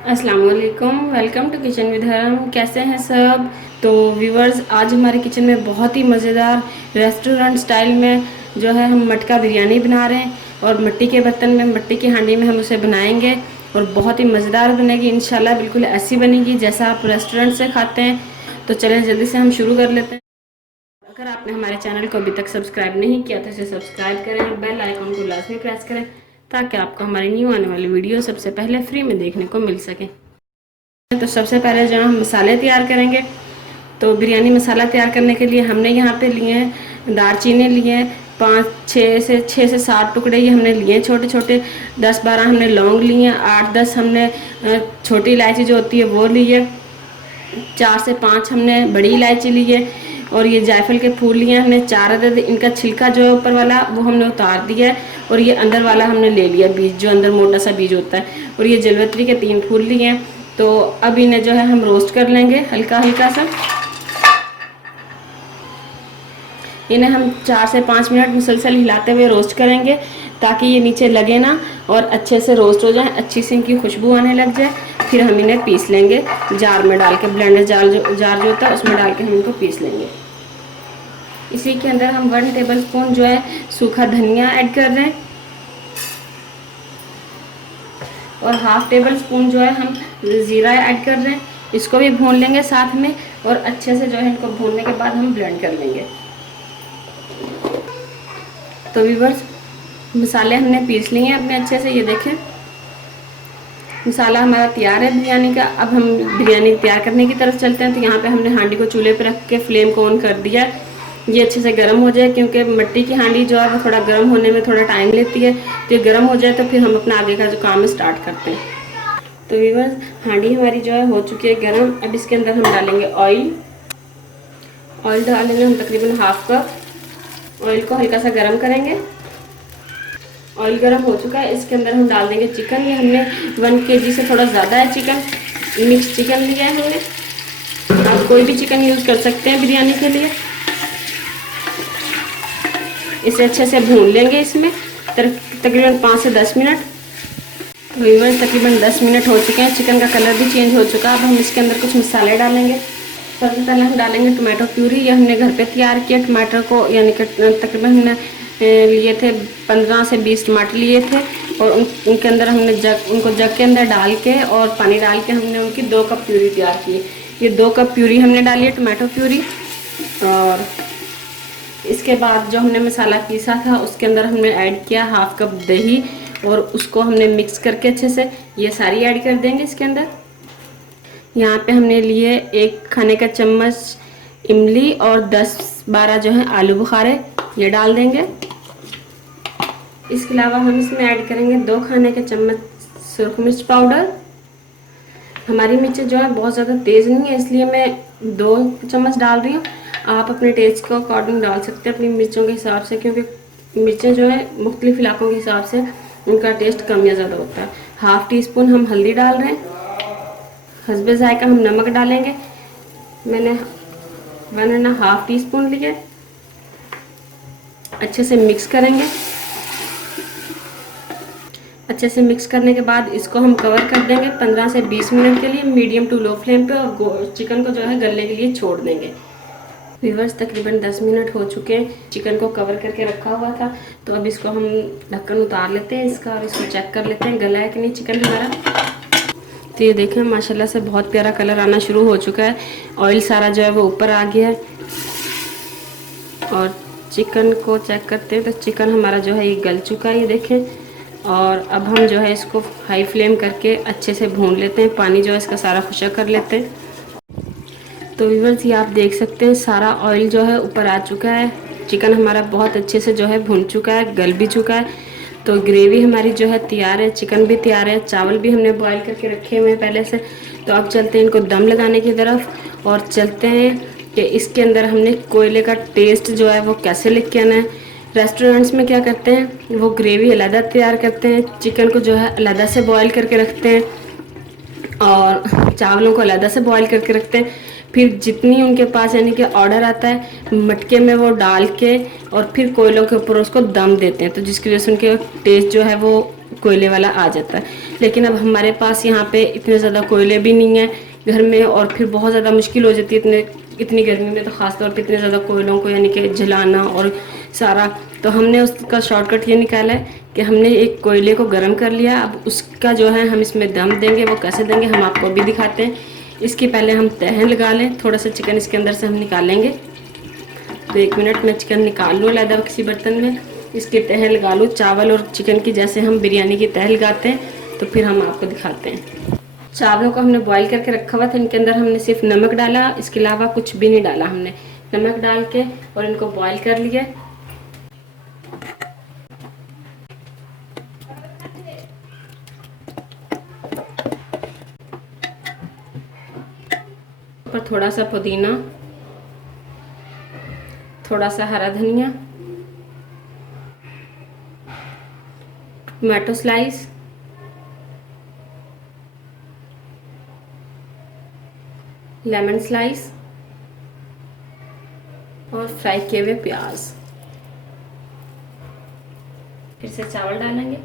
अस्सलाम वालेकुम, welcome to kitchen with हरम। कैसे हैं सब? तो व्यूवर्स, आज हमारे किचन में बहुत ही मज़ेदार रेस्टोरेंट स्टाइल में जो है हम मटका बिरयानी बना रहे हैं और मिट्टी के बर्तन में, मिट्टी की हांडी में हम उसे बनाएंगे और बहुत ही मज़ेदार बनेगी इंशाल्लाह। बिल्कुल ऐसी बनेगी जैसा आप रेस्टोरेंट से खाते हैं। तो चलें जल्दी से हम शुरू कर लेते हैं। अगर आपने हमारे चैनल को अभी तक सब्सक्राइब नहीं किया तो इसे सब्सक्राइब करें, बेल आइकन को लाजमी प्रेस करें ताकि आपको हमारी न्यू आने वाली वीडियो सबसे पहले फ्री में देखने को मिल सके। तो सबसे पहले जो हम मसाले तैयार करेंगे, तो बिरयानी मसाला तैयार करने के लिए हमने यहाँ पे लिए हैं दालचीनी लिए हैं 5 से 6 से 7 टुकड़े ये हमने लिए छोटे छोटे। 10-12 हमने लौंग लिए हैं, 8-10 हमने छोटी इलायची जो होती है वो ली है, 4 से 5 हमने बड़ी इलायची ली है और ये जायफल के फूल लिए हैं हमने 4 अदद। इनका छिलका जो है ऊपर वाला वो हमने उतार दिया है और ये अंदर वाला हमने ले लिया बीज, जो अंदर मोटा सा बीज होता है। और ये जलवत्री के 3 फूल लिए हैं। तो अब इन्हें जो है हम रोस्ट कर लेंगे हल्का हल्का सा। इन्हें हम 4 से 5 मिनट मुसलसल हिलाते हुए रोस्ट करेंगे ताकि ये नीचे लगे ना और अच्छे से रोस्ट हो जाए, अच्छी सी इनकी खुशबू आने लग जाए। फिर हम इन्हें पीस लेंगे जार में डाल के, ब्लेंडर जार जो होता है उसमें डाल के हम इनको पीस लेंगे। इसी के अंदर हम 1 टेबल स्पून जो है सूखा धनिया ऐड कर रहे हैं और हाफ टेबल स्पून जो है हम ज़ीरा ऐड कर रहे हैं। इसको भी भून लेंगे साथ में और अच्छे से जो है इनको भूनने के बाद हम ब्लेंड कर लेंगे। तो व्यूअर्स, मसाले हमने पीस लिए हैं अपने अच्छे से, ये देखें मसाला हमारा तैयार है बिरयानी का। अब हम बिरयानी तैयार करने की तरफ चलते हैं। तो यहाँ पे हमने हांडी को चूल्हे पे रख के फ्लेम को ऑन कर दिया, ये अच्छे से गर्म हो जाए, क्योंकि मिट्टी की हांडी जो है वो थोड़ा गर्म होने में थोड़ा टाइम लेती है। तो ये गर्म हो जाए तो फिर हम अपना आगे का जो काम है स्टार्ट करते हैं। तो व्यूअर्स, हांडी हमारी जो है हो चुकी है गर्म। अब इसके अंदर हम डालेंगे ऑयल डालेंगे हम तकरीबन हाफ कप। ऑयल को हल्का सा गर्म करेंगे। ऑयल गर्म हो चुका है, इसके अंदर हम डाल देंगे चिकन। ये हमने 1 kg से थोड़ा ज़्यादा है चिकन, मिक्स चिकन लिया है हमने। आप कोई भी चिकन यूज़ कर सकते हैं बिरयानी के लिए। इसे अच्छे से भून लेंगे इसमें तकरीबन 5 से 10 मिनट। तो व्यूअर्स, तकरीबन 10 मिनट हो चुके हैं, चिकन का कलर भी चेंज हो चुका है। अब हम इसके अंदर कुछ मसाले डालेंगे। सबसे पहले हम डालेंगे टमाटो प्यूरी। ये हमने घर पे तैयार किया टमाटर को, यानी कि तकरीबन हमने लिए थे 15 से 20 टमाटर लिए थे और उनके अंदर हमने उनको जग के अंदर डाल के और पानी डाल के हमने उनकी 2 कप प्यूरी तैयार की। ये 2 कप प्यूरी हमने डाली है टमाटो प्यूरी। और इसके बाद जो हमने मसाला पीसा था उसके अंदर हमने ऐड किया हाफ कप दही और उसको हमने मिक्स करके अच्छे से ये सारी ऐड कर देंगे इसके अंदर। यहाँ पे हमने लिए 1 खाने का चम्मच इमली और 10-12 जो है आलू बुखारे, ये डाल देंगे। इसके अलावा हम इसमें ऐड करेंगे 2 खाने के चम्मच सुरख मिर्च पाउडर। हमारी मिर्चें जो है बहुत ज़्यादा तेज़ नहीं है, इसलिए मैं 2 चम्मच डाल रही हूँ। आप अपने टेस्ट के अकॉर्डिंग डाल सकते हैं, अपनी मिर्चों के हिसाब से, क्योंकि मिर्चें जो है मुख्तलिफ इलाकों के हिसाब से उनका टेस्ट कम या ज़्यादा होता है। हाफ टी स्पून हम हल्दी डाल रहे हैं। हस्बे जायका हम नमक डालेंगे। मैंने 1.5 टीस्पून लिए। अच्छे से मिक्स करेंगे। अच्छे से मिक्स करने के बाद इसको हम कवर कर देंगे 15 से 20 मिनट के लिए मीडियम टू लो फ्लेम पे और चिकन को जो है गलने के लिए छोड़ देंगे। व्यूअर्स, तकरीबन 10 मिनट हो चुके हैं, चिकन को कवर करके रखा हुआ था। तो अब इसको हम ढक्कन उतार लेते हैं इसका और इसको चेक कर लेते हैं गला है कि नहीं चिकन हमारा। तो ये देखें माशाल्लाह से बहुत प्यारा कलर आना शुरू हो चुका है, ऑयल सारा जो है वो ऊपर आ गया है। और चिकन को चेक करते हैं तो चिकन हमारा जो है ये गल चुका है, ये देखें। और अब हम जो है इसको हाई फ्लेम करके अच्छे से भून लेते हैं, पानी जो है इसका सारा खुशक कर लेते हैं। तो व्यूअर्स, ये आप देख सकते हैं सारा ऑयल जो है ऊपर आ चुका है, चिकन हमारा बहुत अच्छे से जो है भून चुका है, गल भी चुका है। तो ग्रेवी हमारी जो है तैयार है, चिकन भी तैयार है, चावल भी हमने बॉईल करके रखे हुए हैं पहले से। तो अब चलते हैं इनको दम लगाने की तरफ और चलते हैं कि इसके अंदर हमने कोयले का टेस्ट जो है वो कैसे लेके आना है। रेस्टोरेंट्स में क्या करते हैं, वो ग्रेवी अलग तैयार करते हैं, चिकन को जो है अलग से बॉईल करके रखते हैं और चावलों को अलग से बॉईल करके रखते हैं। फिर जितनी उनके पास यानी कि ऑर्डर आता है मटके में वो डाल के और फिर कोयलों के ऊपर उसको दम देते हैं, तो जिसकी वजह से उनके टेस्ट जो है वो कोयले वाला आ जाता है। लेकिन अब हमारे पास यहाँ पे इतने ज़्यादा कोयले भी नहीं है घर में, और फिर बहुत ज़्यादा मुश्किल हो जाती है इतनी गर्मी में, तो ख़ास तौर पे इतने ज़्यादा कोयलों को यानी कि जलाना और सारा। तो हमने उसका शॉर्टकट ये निकाला है कि हमने एक कोयले को गर्म कर लिया। अब उसका जो है हम इसमें दम देंगे, वो कैसे देंगे हम आपको भी दिखाते हैं। इसके पहले हम तहन लगा लें, थोड़ा सा चिकन इसके अंदर से हम निकालेंगे। तो 1 मिनट में चिकन निकाल लो अलग किसी बर्तन में, इसके तह लगा लो चावल और चिकन की, जैसे हम बिरयानी की तह लगाते हैं। तो फिर हम आपको दिखाते हैं। चावलों को हमने बॉईल करके रखा हुआ था, इनके अंदर हमने सिर्फ नमक डाला, इसके अलावा कुछ भी नहीं डाला हमने। नमक डाल के और इनको बॉईल कर लिया। ऊपर थोड़ा सा पुदीना, थोड़ा सा हरा धनिया, टमाटो स्लाइस, लेमन स्लाइस और फ्राई किए हुए प्याज। फिर से चावल डालेंगे।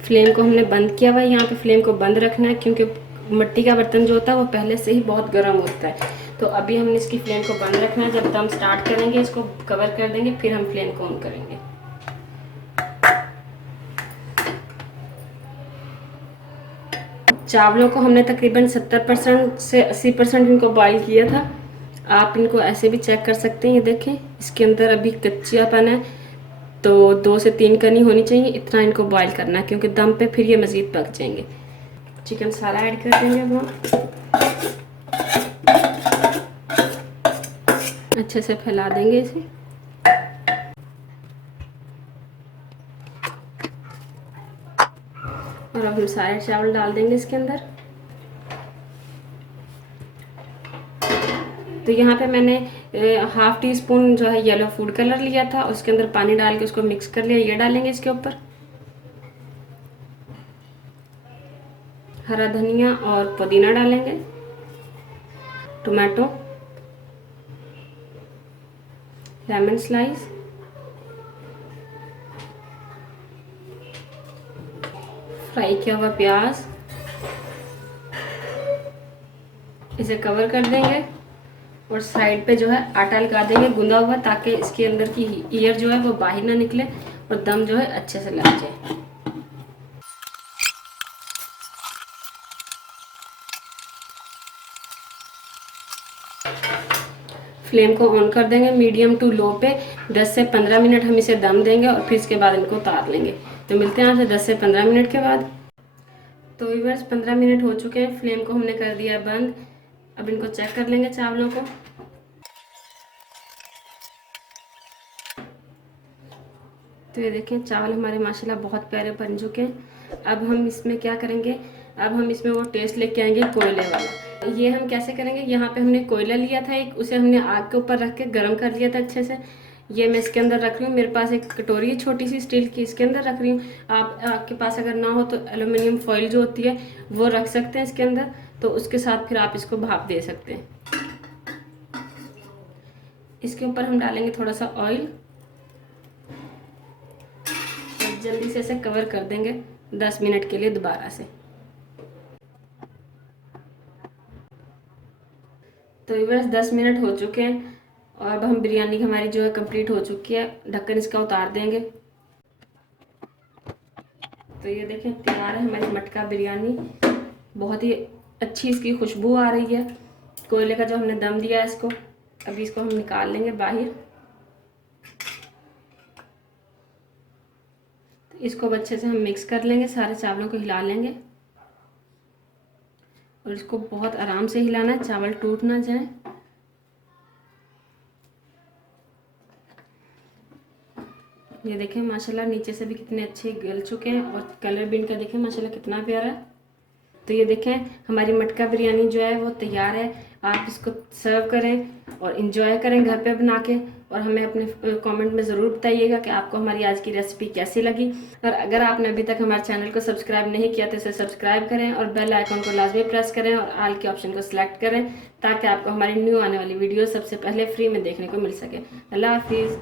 फ्लेम को हमने बंद किया हुआ है, यहाँ पे फ्लेम को बंद रखना है क्योंकि मिट्टी का बर्तन जो होता है वो पहले से ही बहुत गर्म होता है। तो अभी हमने इसकी फ्लेम को बंद रखना है। जब दम स्टार्ट करेंगे इसको कवर कर देंगे, फिर हम फ्लेम को ऑन करेंगे। चावलों को हमने तकरीबन 70% से 80% इनको बॉईल किया था। आप इनको ऐसे भी चेक कर सकते हैं, ये देखें इसके अंदर अभी कच्चियापन है, तो 2 से 3 कनी होनी चाहिए, इतना इनको बॉईल करना है क्योंकि दम पे फिर ये मज़ीद पक जाएंगे। चिकन सारा ऐड कर देंगे अब हम, अच्छे से फैला देंगे इसे। और अब हम सारे चावल डाल देंगे इसके अंदर। तो यहाँ पे मैंने ½ टी स्पून जो है येलो फूड कलर लिया था, उसके अंदर पानी डाल के उसको मिक्स कर लिया। ये डालेंगे इसके ऊपर, हरा धनिया और पुदीना डालेंगे, टमाटो, लेमन स्लाइस, फ्राई किया हुआ प्याज, इसे कवर कर देंगे और साइड पे जो है आटा लगा देंगे गूंदा हुआ, ताकि इसके अंदर की ईयर जो है वो बाहर ना निकले और दम जो है अच्छे से लग जाए। फ्लेम को ऑन कर देंगे मीडियम टू लो पे। 10 से 15 मिनट हम इसे दम देंगे और फिर इसके बाद इनको उतार लेंगे। तो मिलते हैं आपसे 10 से 15 मिनट के बाद। तो व्यूअर्स 15 मिनट हो चुके हैं, फ्लेम को हमने कर दिया बंद। अब इनको चेक कर लेंगे चावलों को। तो ये देखें चावल हमारे माशाल्लाह बहुत प्यारे बन चुके हैं। अब हम इसमें क्या करेंगे, अब हम इसमें वो टेस्ट लेके आएंगे कोयले वाला। ये हम कैसे करेंगे, यहाँ पे हमने कोयला लिया था एक, उसे हमने आग के ऊपर रख के गर्म कर लिया था अच्छे से। ये मैं इसके अंदर रख रही हूँ, मेरे पास एक कटोरी है छोटी सी स्टील की, इसके अंदर रख रही हूँ। आपके पास अगर ना हो तो एल्युमिनियम फॉइल जो होती है वो रख सकते हैं इसके अंदर, तो उसके साथ फिर आप इसको भाप दे सकते हैं। इसके ऊपर हम डालेंगे थोड़ा सा ऑयल, जल्दी से इसे कवर कर देंगे 10 मिनट के लिए दोबारा से। तो व्यूअर्स 10 मिनट हो चुके हैं और अब हम बिरयानी हमारी जो है कंप्लीट हो चुकी है। ढक्कन इसका उतार देंगे। तो ये देखें तैयार है हमारी मटका बिरयानी। बहुत ही अच्छी इसकी खुशबू आ रही है कोयले का जो हमने दम दिया है इसको। अभी इसको हम निकाल लेंगे बाहर। इसको अच्छे से हम मिक्स कर लेंगे, सारे चावलों को हिला लेंगे और इसको बहुत आराम से हिलाना है, चावल टूट ना जाए। ये देखें माशाल्लाह नीचे से भी कितने अच्छे गल चुके हैं और कलर भी इनका देखें माशाल्लाह कितना प्यारा है। तो ये देखें हमारी मटका बिरयानी जो है वो तैयार है। आप इसको सर्व करें और इन्जॉय करें घर पे बना के। और हमें अपने कमेंट में ज़रूर बताइएगा कि आपको हमारी आज की रेसिपी कैसी लगी। और अगर आपने अभी तक हमारे चैनल को सब्सक्राइब नहीं किया तो इसे सब्सक्राइब करें और बेल आइकन को लाजमी प्रेस करें और ऑल के ऑप्शन को सिलेक्ट करें ताकि आपको हमारी न्यू आने वाली वीडियो सबसे पहले फ्री में देखने को मिल सके। अल्लाह हाफिज़।